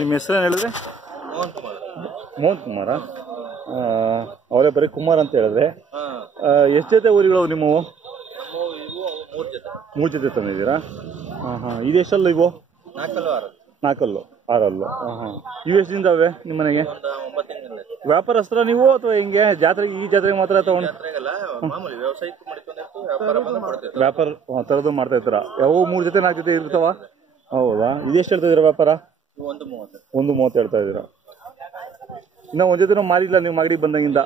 ನಿಮ್ಮ ಹೆಸರೇನು ಹೇಳಿದ್ರೆ? ಮೋಹನ್ ಕುಮಾರ. ಅವರೇ ಬರೀ ಕುಮಾರ್ ಅಂತ ಹೇಳಿದ್ರೆ. ಎಷ್ಟು ಜೊತೆ ಊರುಗಳು ನಿಮ್ಮವು? 3 ಜೊತೆ ತಂದಿದ್ದೀರಾ? ಇದು ಎಷ್ಟಲ್ಲ ಇವು? 4 6 ಇವು ಎಷ್ಟು ದಿನದವೆ ನಿಮ್ಮ ಮನೆಗೆ? ವ್ಯಾಪಾರಸ್ತ್ರ ನೀವು ಅಥವಾ ಹಿಂಗೆ ಜಾತ್ರೆಗೆ ಈ ಜಾತ್ರೆಗೆ ಮಾತ್ರ ತಗೊಂಡು ವ್ಯಾಪಾರ ತರದು ಮಾಡ್ತಾ ಇರ್ತಾರ? ಯಾವ 3 ಜೊತೆ 4 ಜೊತೆ ಇರ್ತಾವ? ಹೌದಾ? ಇದೆಷ್ಟು ಹೇಳ್ತಾ ಇದೀರಾ ವ್ಯಾಪಾರ? 1.30 ಹೇಳ್ತಾ ಇದ್ದೀರಾ. ಇನ್ನ ಒಂದ್ ಜೊತೆ ಮಾರಿಲ್ಲ ನೀವು ಮಾಗಡಿ ಬಂದಂಗಿಂದ?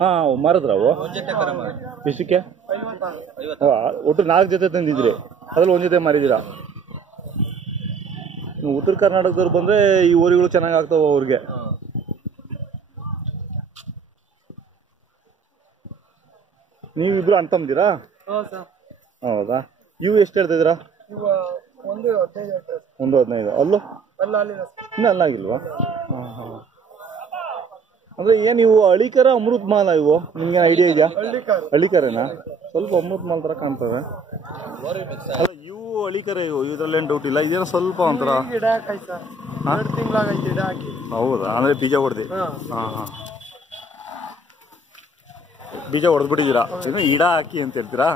ಹಾ ಮಾರದ್ರ ಅವು ಎಷ್ಟಕ್ಕೆ? ಒಟ್ಟು 4 ಜೊತೆ ತಂದಿದ್ರಿ, ಅದ್ರಲ್ಲಿ 1 ಜೊತೆ ಮಾರಿದ್ದೀರಾ. ನೀವು ಉತ್ತರ ಕರ್ನಾಟಕದವ್ರು ಬಂದ್ರೆ ಈ ಊರುಗಳು ಚೆನ್ನಾಗಿ ಆಗ್ತಾವ ಅವ್ರಿಗೆ. ನೀವಿಬ್ರು ಅಣ್ಣ ತಮ್ಮದಿರಾ? ಹೌದಾ? ಇವು ಎಷ್ಟು ಹೇಳ್ತಾ ಇದ್ದೀರಾ? 1.15. ಅಲ್ಲೂ ಇನ್ನು ಅಲ್ಲಾಗಿಲ್ವಾ? ಅಂದ್ರೆ ಏನ್ ಇವು ಹಳ್ಳಿಕರ ಅಮೃತ್ ಮಾಲ ಇವು? ನಿಮ್ಗೆ ಐಡಿಯಾ ಇದೆಯಾ? ಹಳ್ಳಿಕರೇನಾ? ಸ್ವಲ್ಪ ಅಮೃತ್ ಮಾಲ್ ತರ ಕಾಣ್ತವೆ. ಅಲ್ಲ ಇವು ಹಳ್ಳಿಕರ ಇವು, ಇದ್ರಲ್ಲೇನು ಡೌಟ್ ಇಲ್ಲ. ಇದೇನೋ ಸ್ವಲ್ಪ ಒಂಥರ. ಹೌದಾ? ಅಂದ್ರೆ ಬೀಜ ಹೊಡೆದಿ? ಬೀಜ ಹೊಡೆದ್ಬಿಟ್ಟಿದ್ದೀರಾ? ಇನ್ನು ಗಿಡ ಹಾಕಿ ಅಂತ ಹೇಳ್ತೀರಾ?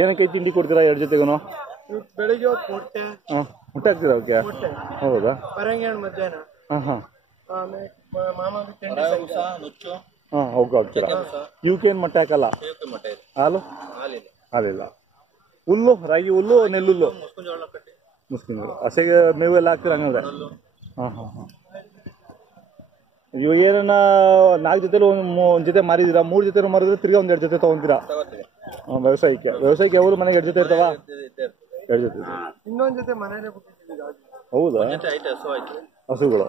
ಏನಕ್ಕೆ ತಿಂಡಿ ಕೊಡ್ತೀರಾ 2 ಜೊತೆಗೂ? ಬೆಳಿಗ್ಗೆ ಮುಟ್ಟೆ ಹಾಕ್ತೀರಾ ಅವಕ್ಕೆ? ಹೌದಾ? ಮಧ್ಯಾಹ್ನ ಅವಕ್ಕೆ ಹಾಕ್ತೀರಾ? ಇವಕ್ಕೇನು ಮೊಟ್ಟೆ ಹಾಕಲ್ಲ? ಹಾಲು? ಹಾಲಿಲ್ಲ. ಹುಲ್ಲು, ರಾಗಿ ಹುಲ್ಲು, ನೆಲ್ಲುಲ್ಲು, ಮುಸ್ಕಿನ ಹಸೆಗೆ ಮೇವೆಲ್ಲ ಹಾಕ್ತೀರಾ ಹಂಗಂದ್ರೆ? ಇವಾಗ ಏನನ್ನ 4 ಜೊತೆಲಿ ಒಂದ್ ಜೊತೆ ಮಾರಿದೀರಾ? 3 ಜೊತೆ ಮಾರಿದ್ರೆ ತಿರ್ಗಾ 1-2 ಜೊತೆ ತಗೊಂತೀರಾ ವ್ಯವಸಾಯಕ್ಕೆ? ಯಾವ್ದು ಮನೆಗೆ 2 ಜೊತೆ ಇರ್ತಾವ? 2 ಜೊತೆ. ಇನ್ನೊಂದ್ ಜೊತೆ ಮನೇಲಿ. ಹೌದಾ? ಹಸುಗಳು?